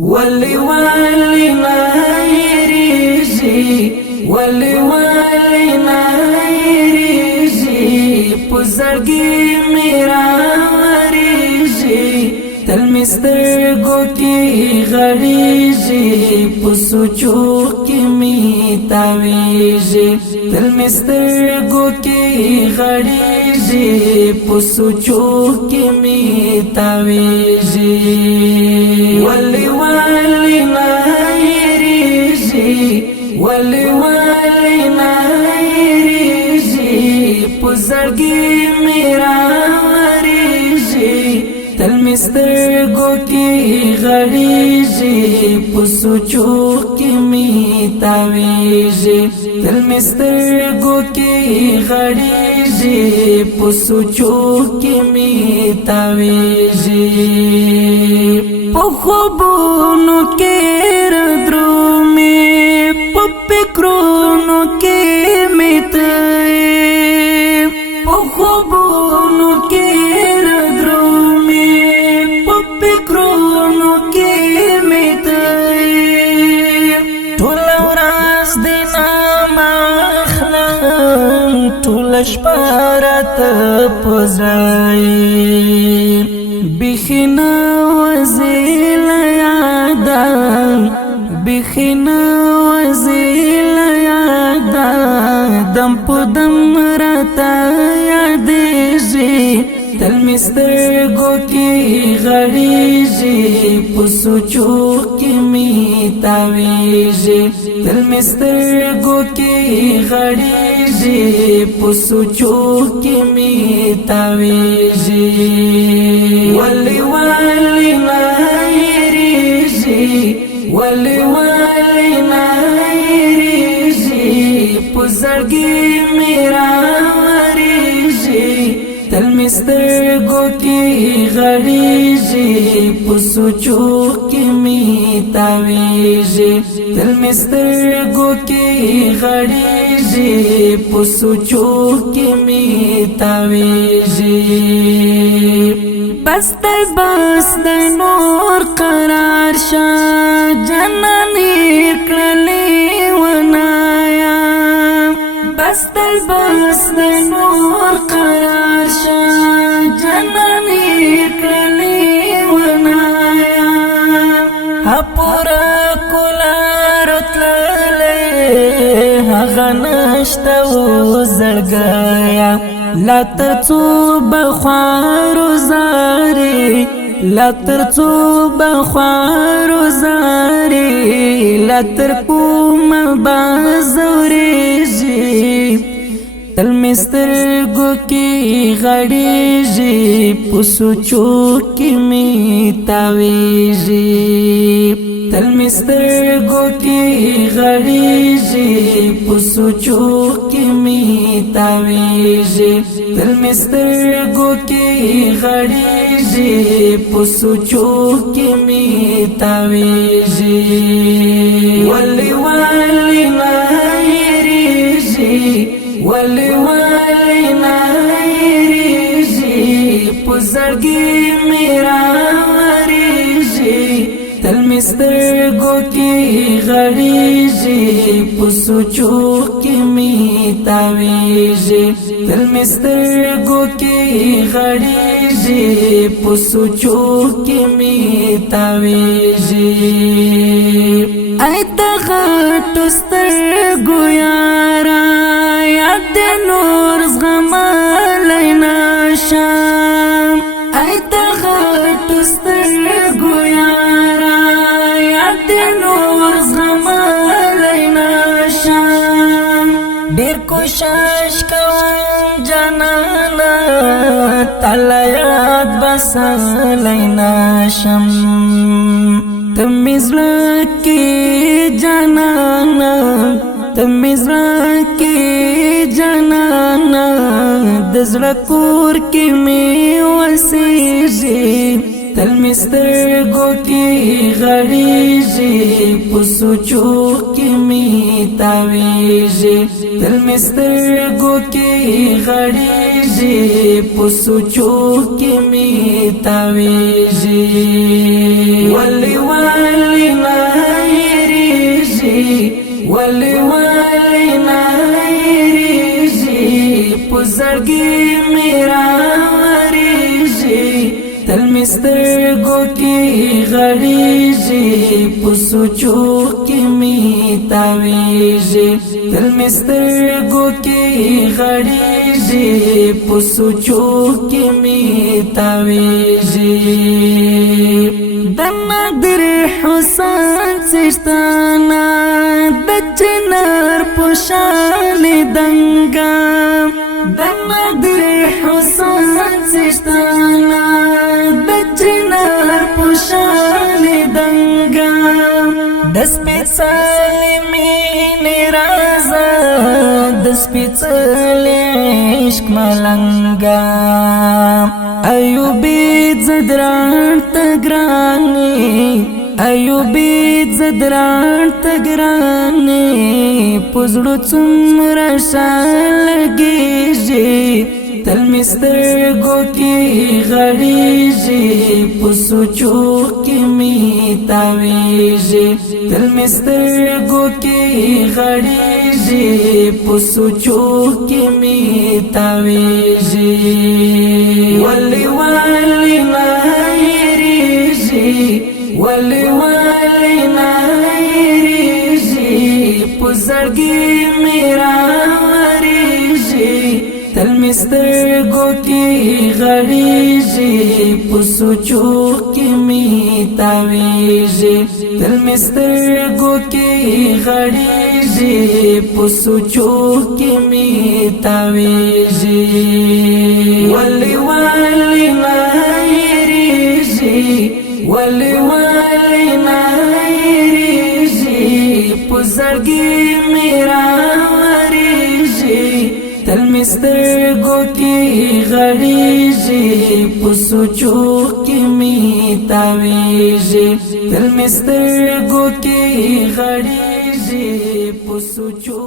ولی ولی نایریږي ولی ولی نایریږي پزړګي میرا ریږي تل مسترګو کې غړیږي پسوچو کې می تاویږي تل مسترګو کې غړیږي پسوچو کې می تاویږي ولی ولی نایریږي ولی ولی نایریږي پزړګي میرا ریږي تل مسترګو کې غړیږي پسوچو کې می تاویږي تل مسترګو کې غړیږي پسوچو کې می تاویږي په خوبونو کې درومي په فکرونو کې می ته په خوبونو کې شپارت پزای بخنا وزیل یادا بخنا وزیل یادا دم پدم رتا یادیږي تل مسترګو کې غړیږي پسوچو کې می تاویږي تل مسترګو کې غړیږي پسوچو کې می تاویږي ولی ولی نایریږي ولی ولی نایریږي پزړګي میرا ریږي تل مسترګو کې غړیږي پسوچو کې می تاویږي تل مسترګو کې غړیږي پسوچو کې می تاویږي بس د نور قرار شه جنانې کړلې ونایا بس د نور قرار شه جنانې کړلې ونایا پورا غنشتا و زړګیا لا ترڅو بخوارو زاري لا ترڅو بخوارو زاري لا تر کوم بازوريږي تل مسترګو کې غړيږي پسوچو کې می تاويږي تل مسترګو کې غړیږي پسوچو کې می تاویږي تل مسترګو کې غړیږي پسوچو کې می تاویږي ولی ولی نایریږي ولی ولی نایریږي پزړګي میرا ریږي تل مسترګو کې غړیږي پسوچو کې می تاویږي تل مسترګو کې غړیږي پسوچو کې می تاویږي ایت غټو سترګو یارا یاد نور زغم لینا شام ایت غټو سترګو یارا نور زغم لینا شام ډیر کوشش کوم جانانا تعالی یاد بس لینا شم تمزړه کې جانانا تمزړه کې جانانا د زړه کور کې می وسیږي تل مسترګو کې غړیږي پسوچو کې می تاویږي تل مسترګو کې غړیږي پسوچو کې می تاویږي ولی ولی ولی ولی نایریږي په زړګي مې راورېږي تل مې سترګو کې غړېږي په سوچو کې مې تاوېږي تل مې سترګو کې غړېږي په سوچو کې مې تاوېږي د نادر حسین څښتنه د چنار په شان دنګا د نادر حسین څښتنه د چنار په شان دنګا د سپېڅلې مینې رازه د سپېڅلې عشق ملنګا ایوبي زدران تګرانې ایوبي زدران تګرانې پزړو څومره شالګېږي تل مې سترګو کې غړېږي په سوچو کې مې تاوېږي تل مې سترګو کې غړېږي په سوچو کې مې تاوېږي ولی ولی نایریږي ولی ولی نایریږي په زړګي مې راورېږي تل مې سترګو کې غړېږي په سوچو کې مې تاوېږي تل مې سترګو کې غړېږي په سوچو کې مې تاوېږي ولی ولی نایریږي ولی ولی نایریږي په زړګي مې راورېږي تل مې سترګو کې غړېږي په سوچو کې مې تاوېږي تل مې سترګو کې غړېږي په سوچو